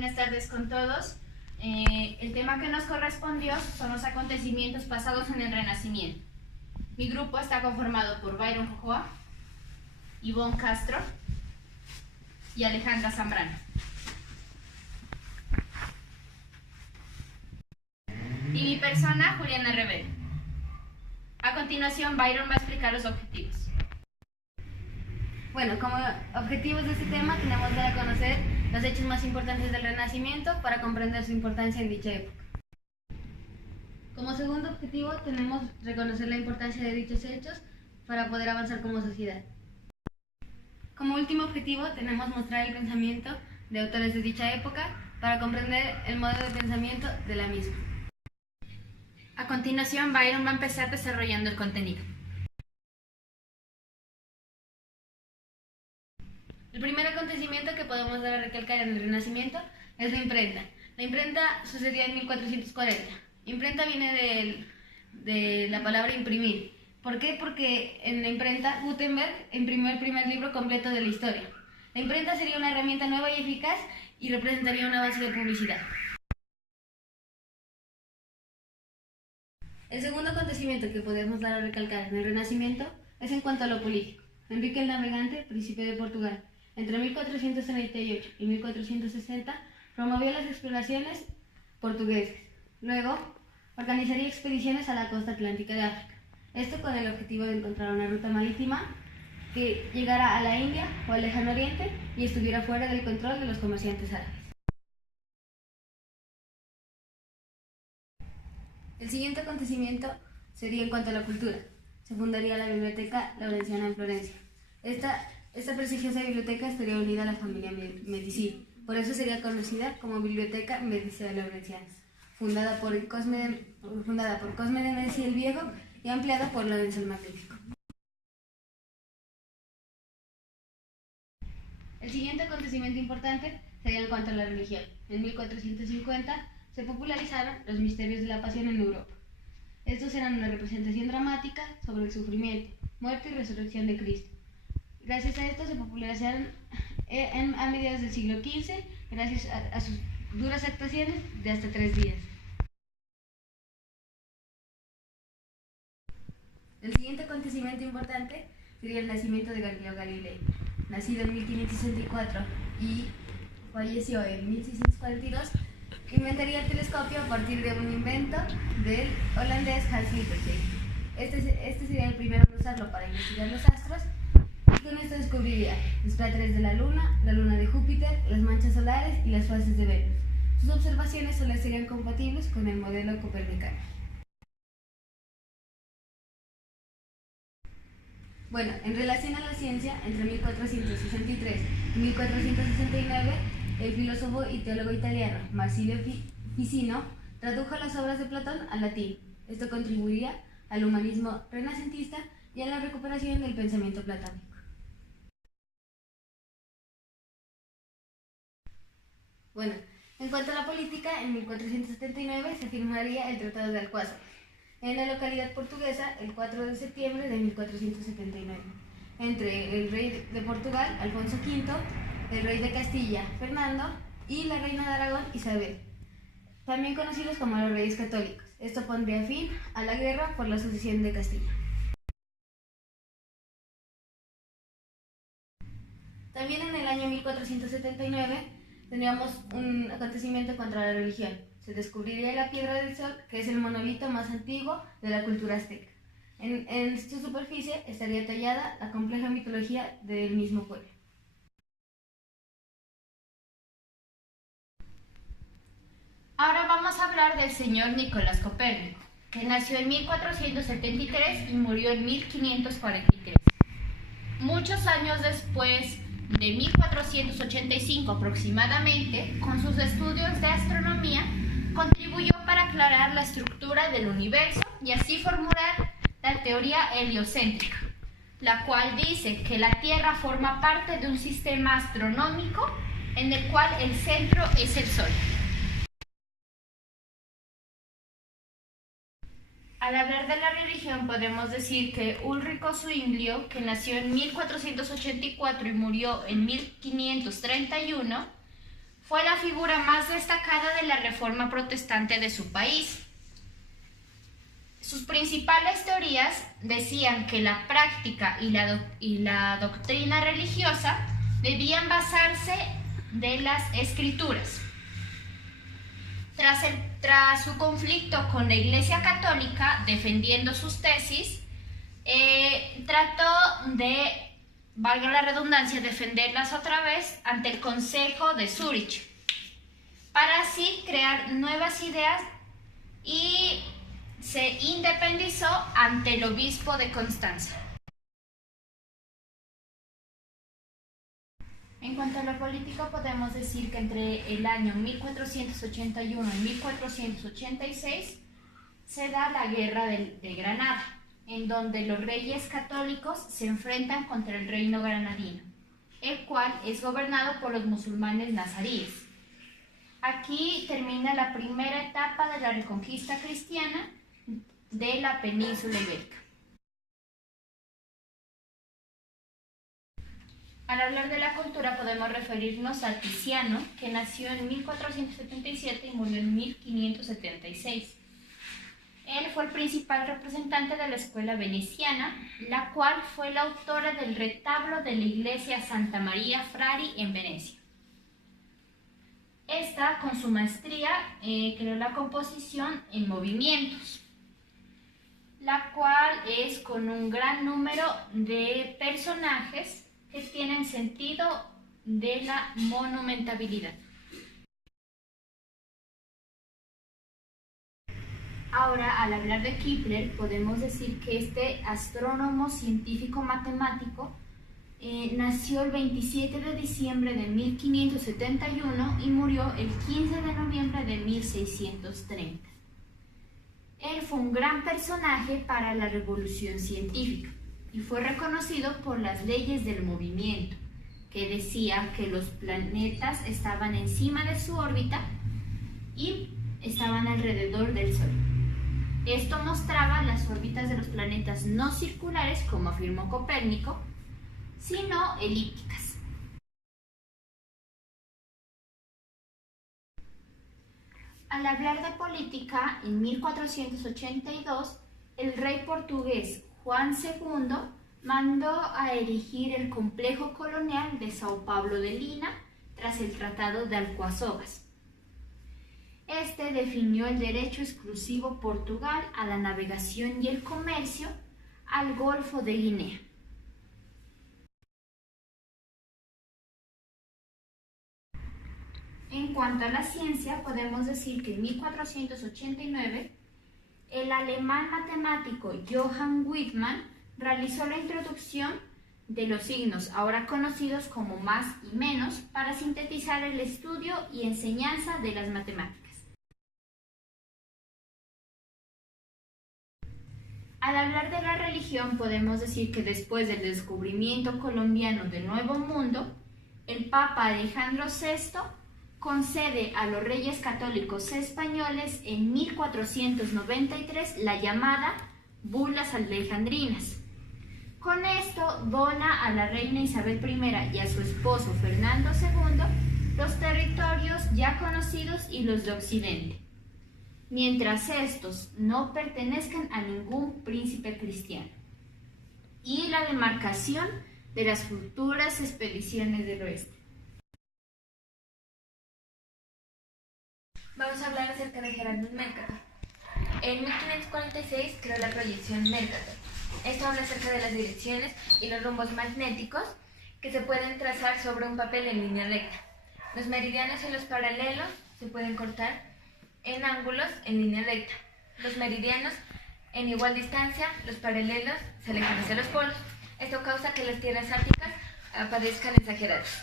Buenas tardes con todos. El tema que nos correspondió son los acontecimientos pasados en el Renacimiento. Mi grupo está conformado por Byron Jojoa, Ivonne Castro y Alejandra Zambrano. Y mi persona, Juliana Revelo. A continuación, Byron va a explicar los objetivos. Bueno, como objetivos de este tema tenemos que dar a conocer los hechos más importantes del Renacimiento para comprender su importancia en dicha época. Como segundo objetivo tenemos reconocer la importancia de dichos hechos para poder avanzar como sociedad. Como último objetivo tenemos mostrar el pensamiento de autores de dicha época para comprender el modo de pensamiento de la misma. A continuación, Byron va a empezar desarrollando el contenido. El primer acontecimiento que podemos dar a recalcar en el Renacimiento es la imprenta. La imprenta sucedió en 1440. Imprenta viene de la palabra imprimir. ¿Por qué? Porque en la imprenta Gutenberg imprimió el primer libro completo de la historia. La imprenta sería una herramienta nueva y eficaz y representaría una base de publicidad. El segundo acontecimiento que podemos dar a recalcar en el Renacimiento es en cuanto a lo político. Enrique el Navegante, príncipe de Portugal, entre 1438 y 1460 promovió las exploraciones portuguesas. Luego, organizaría expediciones a la costa atlántica de África. Esto con el objetivo de encontrar una ruta marítima que llegara a la India o al Lejano Oriente y estuviera fuera del control de los comerciantes árabes. El siguiente acontecimiento sería en cuanto a la cultura. Se fundaría la Biblioteca Laurenciana en Florencia. Esta prestigiosa biblioteca estaría unida a la familia Medici, por eso sería conocida como Biblioteca Medici Laurenciana, fundada por Cosme de Medici el Viejo y ampliada por Lorenzo el Magnífico. El siguiente acontecimiento importante sería en cuanto a la religión. En 1450 se popularizaron los misterios de la pasión en Europa. Estos eran una representación dramática sobre el sufrimiento, muerte y resurrección de Cristo. Gracias a esto se popularizaron a mediados del siglo XV, gracias a sus duras actuaciones de hasta 3 días. El siguiente acontecimiento importante sería el nacimiento de Galileo Galilei. Nacido en 1564 y falleció en 1642, inventaría el telescopio a partir de un invento del holandés Hans Lippershey. Este sería el primero en usarlo para investigar los astros y con esto descubriría los cráteres de la luna de Júpiter, las manchas solares y las fases de Venus. Sus observaciones solo serían compatibles con el modelo copernicano. Bueno, en relación a la ciencia, entre 1463 y 1469, el filósofo y teólogo italiano Marsilio Ficino tradujo las obras de Platón al latín. Esto contribuiría al humanismo renacentista y a la recuperación del pensamiento platónico. Bueno, en cuanto a la política, en 1479 se firmaría el Tratado de Alcuazar en la localidad portuguesa el 4 de septiembre de 1479, entre el rey de Portugal, Alfonso V, el rey de Castilla, Fernando, y la reina de Aragón, Isabel, también conocidos como los Reyes Católicos. Esto pondría fin a la guerra por la sucesión de Castilla. También en el año 1479 tendríamos un acontecimiento contra la religión. Se descubriría la Piedra del Sol, que es el monolito más antiguo de la cultura azteca. En su superficie estaría tallada la compleja mitología del mismo pueblo. Ahora vamos a hablar del señor Nicolás Copérnico, que nació en 1473 y murió en 1543. Muchos años después, de 1485 aproximadamente, con sus estudios de astronomía, contribuyó para aclarar la estructura del universo y así formular la teoría heliocéntrica, la cual dice que la Tierra forma parte de un sistema astronómico en el cual el centro es el Sol. Al hablar de la religión podemos decir que Ulrico Zwinglio, que nació en 1484 y murió en 1531, Fue la figura más destacada de la Reforma protestante de su país. Sus principales teorías decían que la práctica y la doctrina religiosa debían basarse de las escrituras. Tras su conflicto con la Iglesia Católica, defendiendo sus tesis, trató de, valga la redundancia, defenderlas otra vez ante el Consejo de Zúrich, para así crear nuevas ideas, y se independizó ante el obispo de Constanza. En cuanto a lo político, podemos decir que entre el año 1481 y 1486 se da la Guerra de Granada, en donde los reyes católicos se enfrentan contra el reino granadino, el cual es gobernado por los musulmanes nazaríes. Aquí termina la primera etapa de la reconquista cristiana de la península ibérica. Al hablar de la cultura podemos referirnos a Tiziano, que nació en 1477 y murió en 1576. Él fue el principal representante de la escuela veneciana, la cual fue la autora del retablo de la iglesia Santa María Frari en Venecia. Esta, con su maestría, creó la composición en movimientos, la cual es con un gran número de personajes que tienen sentido de la monumentabilidad. Ahora, al hablar de Kepler, podemos decir que este astrónomo científico matemático nació el 27 de diciembre de 1571 y murió el 15 de noviembre de 1630. Él fue un gran personaje para la revolución científica y fue reconocido por las leyes del movimiento, que decía que los planetas estaban encima de su órbita y estaban alrededor del Sol. Esto mostraba las órbitas de los planetas no circulares, como afirmó Copérnico, sino elípticas. Al hablar de política, en 1482, el rey portugués Juan II mandó a erigir el complejo colonial de São Paulo de Lina tras el Tratado de Alcoazogas. Este definió el derecho exclusivo Portugal a la navegación y el comercio al Golfo de Guinea. En cuanto a la ciencia, podemos decir que en 1489 el alemán matemático Johann Wittmann realizó la introducción de los signos, ahora conocidos como más y menos, para sintetizar el estudio y enseñanza de las matemáticas. Al hablar de la religión, podemos decir que después del descubrimiento colombiano del Nuevo Mundo, el Papa Alejandro VI concede a los reyes católicos españoles en 1493 la llamada Bulas Alejandrinas. Con esto dona a la reina Isabel I y a su esposo Fernando II los territorios ya conocidos y los de Occidente, mientras estos no pertenezcan a ningún príncipe cristiano, y la demarcación de las futuras expediciones del oeste. Vamos a hablar acerca de Gerardus Mercator. En 1546 creó la proyección Mercator. Esto habla acerca de las direcciones y los rumbos magnéticos que se pueden trazar sobre un papel en línea recta. Los meridianos y los paralelos se pueden cortar en ángulos en línea recta. Los meridianos en igual distancia, los paralelos se alejan hacia los polos. Esto causa que las tierras árticas aparezcan exageradas.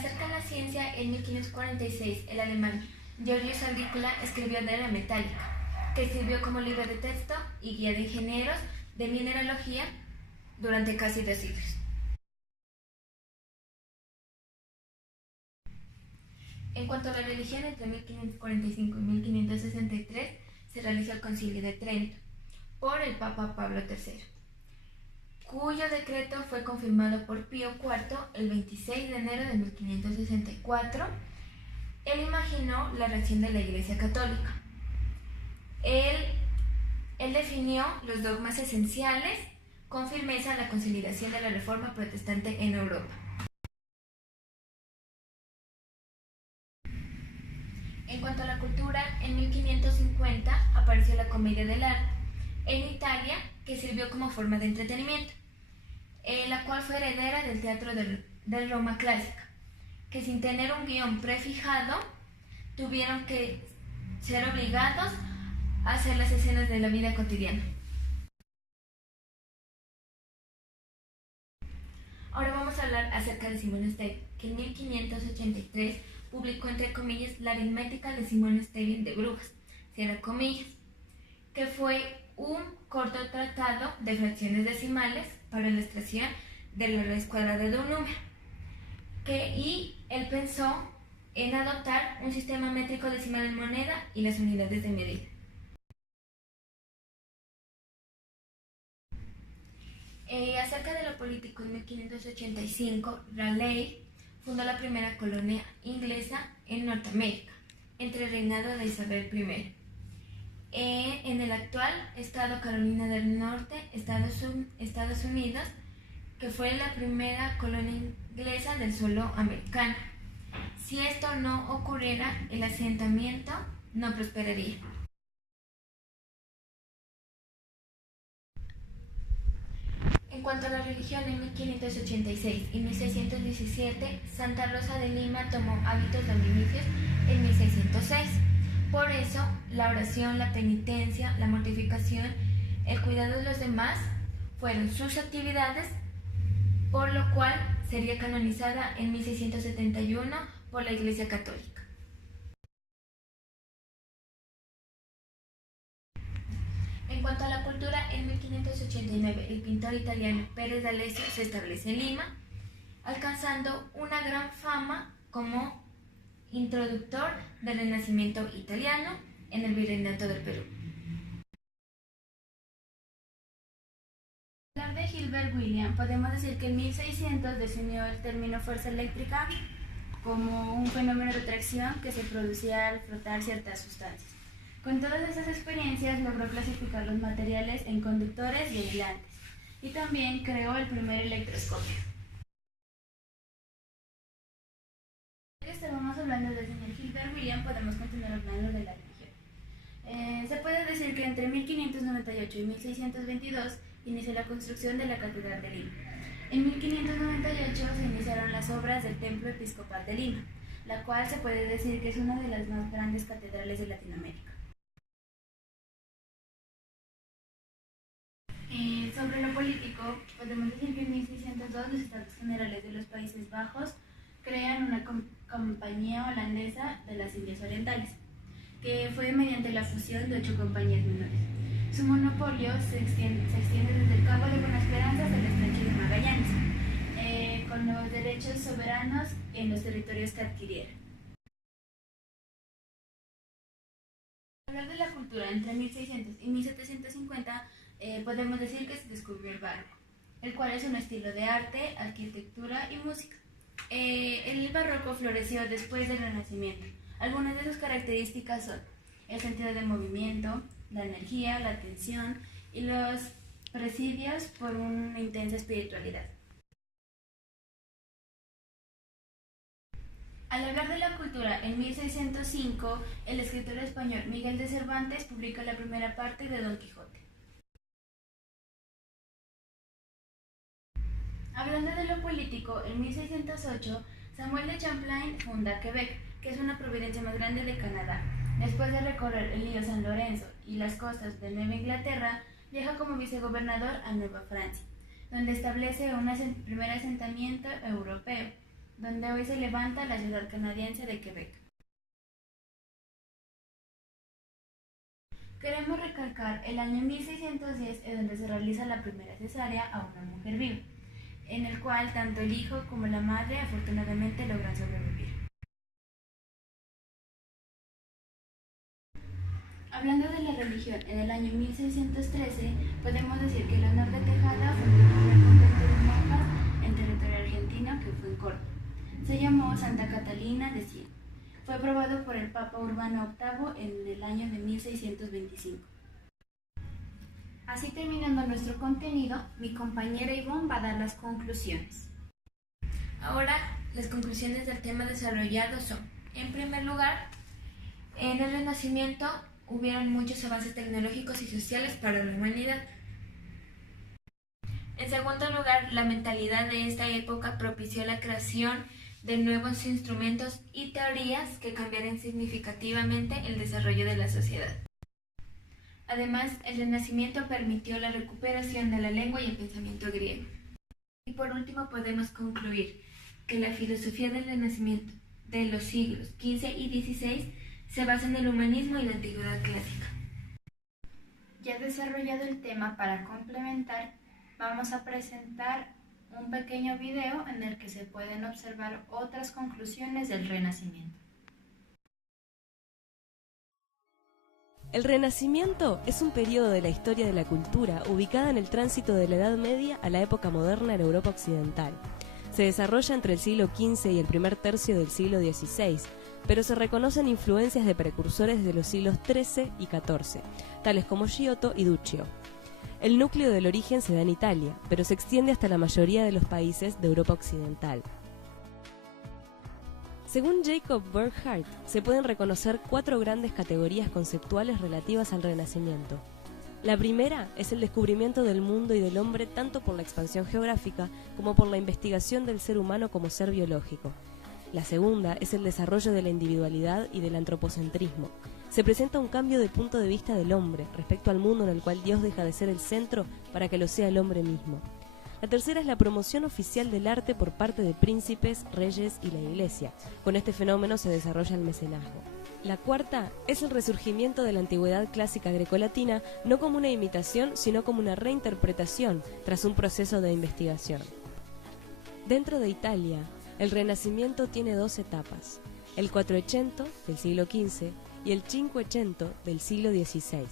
Acerca de la ciencia, en 1546 el alemán Georgius Agricola escribió de la metálica, que sirvió como libro de texto y guía de ingenieros de mineralogía durante casi 2 siglos. En cuanto a la religión, entre 1545 y 1563 se realizó el Concilio de Trento por el Papa Pablo III. cuyo decreto fue confirmado por Pío IV el 26 de enero de 1564. Él imaginó la reacción de la Iglesia Católica. Él definió los dogmas esenciales con firmeza la consolidación de la Reforma protestante en Europa. En cuanto a la cultura, en 1550 apareció la comedia dell'arte en Italia, que sirvió como forma de entretenimiento, la cual fue heredera del teatro de Roma clásica, que sin tener un guión prefijado tuvieron que ser obligados a hacer las escenas de la vida cotidiana. Ahora vamos a hablar acerca de Simón Stevin, que en 1583 publicó, entre comillas, la aritmética de Simón Stevin de Brujas, cierra comillas, que fue un corto tratado de fracciones decimales para la extracción de la raíz cuadrada de un número, y él pensó en adoptar un sistema métrico decimal en moneda y las unidades de medida. Acerca de lo político, en 1585, Raleigh fundó la primera colonia inglesa en Norteamérica, entre el reinado de Isabel I. En el actual estado Carolina del Norte, Estados Unidos, que fue la primera colonia inglesa del suelo americano. Si esto no ocurriera, el asentamiento no prosperaría. En cuanto a la religión, en 1586 y 1617, Santa Rosa de Lima tomó hábitos dominicos en 1606. Por eso, la oración, la penitencia, la mortificación, el cuidado de los demás fueron sus actividades, por lo cual sería canonizada en 1671 por la Iglesia Católica. En cuanto a la cultura, en 1589 el pintor italiano Pérez d'Alessio se establece en Lima, alcanzando una gran fama como introductor del Renacimiento italiano en el Virreinato del Perú. Al hablar de Gilbert William, podemos decir que en 1600 definió el término fuerza eléctrica como un fenómeno de atracción que se producía al frotar ciertas sustancias. Con todas estas experiencias logró clasificar los materiales en conductores y aislantes, y también creó el primer electroscopio. Estábamos hablando del señor Gilbert William, podemos continuar hablando de la religión. Se puede decir que entre 1598 y 1622 inició la construcción de la Catedral de Lima. En 1598 se iniciaron las obras del Templo Episcopal de Lima, la cual se puede decir que es una de las más grandes catedrales de Latinoamérica. Sobre lo político, podemos decir que en 1602 los Estados Generales de los Países Bajos crean una compañía holandesa de las Indias Orientales, que fue mediante la fusión de 8 compañías menores. Su monopolio se extiende desde el Cabo de Buena Esperanza hasta el Estrecho de Magallanes, con los derechos soberanos en los territorios que adquirieron. Hablar de la cultura, entre 1600 y 1750 podemos decir que se descubrió el barroco, el cual es un estilo de arte, arquitectura y música. El barroco floreció después del Renacimiento. Algunas de sus características son el sentido de movimiento, la energía, la atención y los presidios por una intensa espiritualidad. Al hablar de la cultura, en 1605, el escritor español Miguel de Cervantes publica la primera parte de Don Quijote. Hablando de lo político, en 1608, Samuel de Champlain funda Quebec, que es una provincia más grande de Canadá. Después de recorrer el río San Lorenzo y las costas de Nueva Inglaterra, viaja como vicegobernador a Nueva Francia, donde establece un primer asentamiento europeo, donde hoy se levanta la ciudad canadiense de Quebec. Queremos recalcar el año 1610, en donde se realiza la primera cesárea a una mujer viva, en el cual tanto el hijo como la madre afortunadamente logran sobrevivir. Hablando de la religión, en el año 1613 podemos decir que Leonor de Tejada fundó aprobado por el Papa Urbano VIII en el año de 1625. Así terminando nuestro contenido, mi compañera Ivonne va a dar las conclusiones. Ahora, las conclusiones del tema desarrollado son: en primer lugar, en el Renacimiento hubieron muchos avances tecnológicos y sociales para la humanidad. En segundo lugar, la mentalidad de esta época propició la creación de nuevos instrumentos y teorías que cambiaron significativamente el desarrollo de la sociedad. Además, el Renacimiento permitió la recuperación de la lengua y el pensamiento griego. Y por último, podemos concluir que la filosofía del Renacimiento de los siglos XV y XVI se basa en el humanismo y la antigüedad clásica. Ya desarrollado el tema, para complementar, vamos a presentar un pequeño video en el que se pueden observar otras conclusiones del Renacimiento. El Renacimiento es un periodo de la historia de la cultura ubicada en el tránsito de la Edad Media a la época moderna en Europa Occidental. Se desarrolla entre el siglo XV y el primer tercio del siglo XVI, pero se reconocen influencias de precursores de los siglos XIII y XIV, tales como Giotto y Duccio. El núcleo del origen se da en Italia, pero se extiende hasta la mayoría de los países de Europa Occidental. Según Jacob Burckhardt, se pueden reconocer 4 grandes categorías conceptuales relativas al Renacimiento. La primera es el descubrimiento del mundo y del hombre tanto por la expansión geográfica como por la investigación del ser humano como ser biológico. La segunda es el desarrollo de la individualidad y del antropocentrismo. Se presenta un cambio de punto de vista del hombre respecto al mundo en el cual Dios deja de ser el centro para que lo sea el hombre mismo. La tercera es la promoción oficial del arte por parte de príncipes, reyes y la Iglesia. Con este fenómeno se desarrolla el mecenazgo. La cuarta es el resurgimiento de la antigüedad clásica grecolatina, no como una imitación, sino como una reinterpretación tras un proceso de investigación. Dentro de Italia, el Renacimiento tiene 2 etapas: el Quattrocento del siglo XV y el Cinquecento del siglo XVI.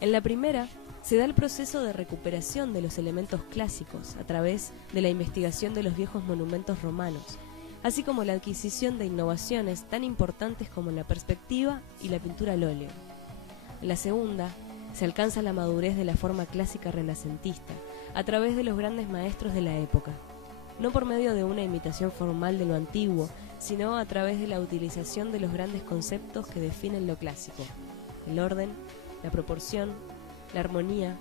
En la primera, se da el proceso de recuperación de los elementos clásicos a través de la investigación de los viejos monumentos romanos, así como la adquisición de innovaciones tan importantes como la perspectiva y la pintura al óleo. En la segunda, se alcanza la madurez de la forma clásica renacentista a través de los grandes maestros de la época, no por medio de una imitación formal de lo antiguo, sino a través de la utilización de los grandes conceptos que definen lo clásico: el orden, la proporción, la armonía,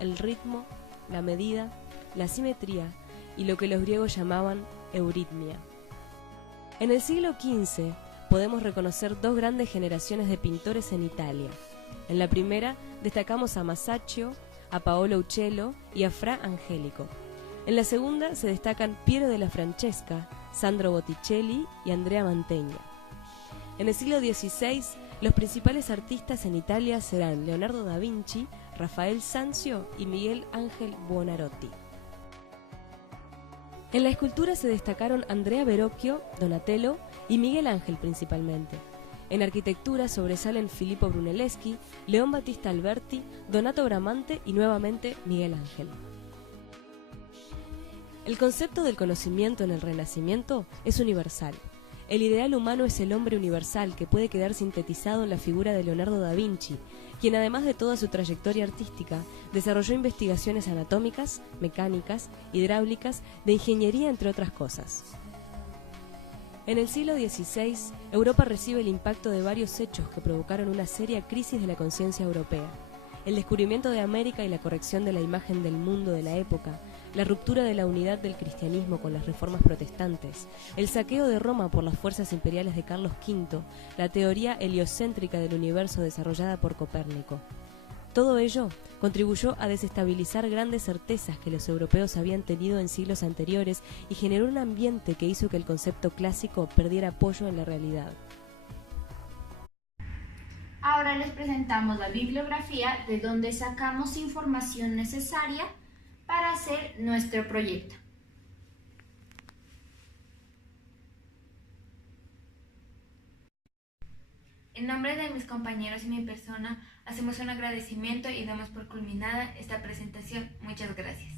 el ritmo, la medida, la simetría y lo que los griegos llamaban euritmia. En el siglo XV podemos reconocer 2 grandes generaciones de pintores en Italia. En la primera destacamos a Masaccio, a Paolo Uccello y a Fra Angelico. En la segunda se destacan Piero della Francesca, Sandro Botticelli y Andrea Mantegna. En el siglo XVI, los principales artistas en Italia serán Leonardo da Vinci, Rafael Sanzio y Miguel Ángel Buonarroti. En la escultura se destacaron Andrea Verrocchio, Donatello y Miguel Ángel principalmente. En arquitectura sobresalen Filippo Brunelleschi, León Battista Alberti, Donato Bramante y nuevamente Miguel Ángel. El concepto del conocimiento en el Renacimiento es universal. El ideal humano es el hombre universal que puede quedar sintetizado en la figura de Leonardo da Vinci, quien además de toda su trayectoria artística, desarrolló investigaciones anatómicas, mecánicas, hidráulicas, de ingeniería, entre otras cosas. En el siglo XVI, Europa recibe el impacto de varios hechos que provocaron una seria crisis de la conciencia europea. El descubrimiento de América y la corrección de la imagen del mundo de la época, la ruptura de la unidad del cristianismo con las reformas protestantes, el saqueo de Roma por las fuerzas imperiales de Carlos V, la teoría heliocéntrica del universo desarrollada por Copérnico. Todo ello contribuyó a desestabilizar grandes certezas que los europeos habían tenido en siglos anteriores y generó un ambiente que hizo que el concepto clásico perdiera apoyo en la realidad. Ahora les presentamos la bibliografía de donde sacamos información necesaria para hacer nuestro proyecto. En nombre de mis compañeros y mi persona, hacemos un agradecimiento y damos por culminada esta presentación. Muchas gracias.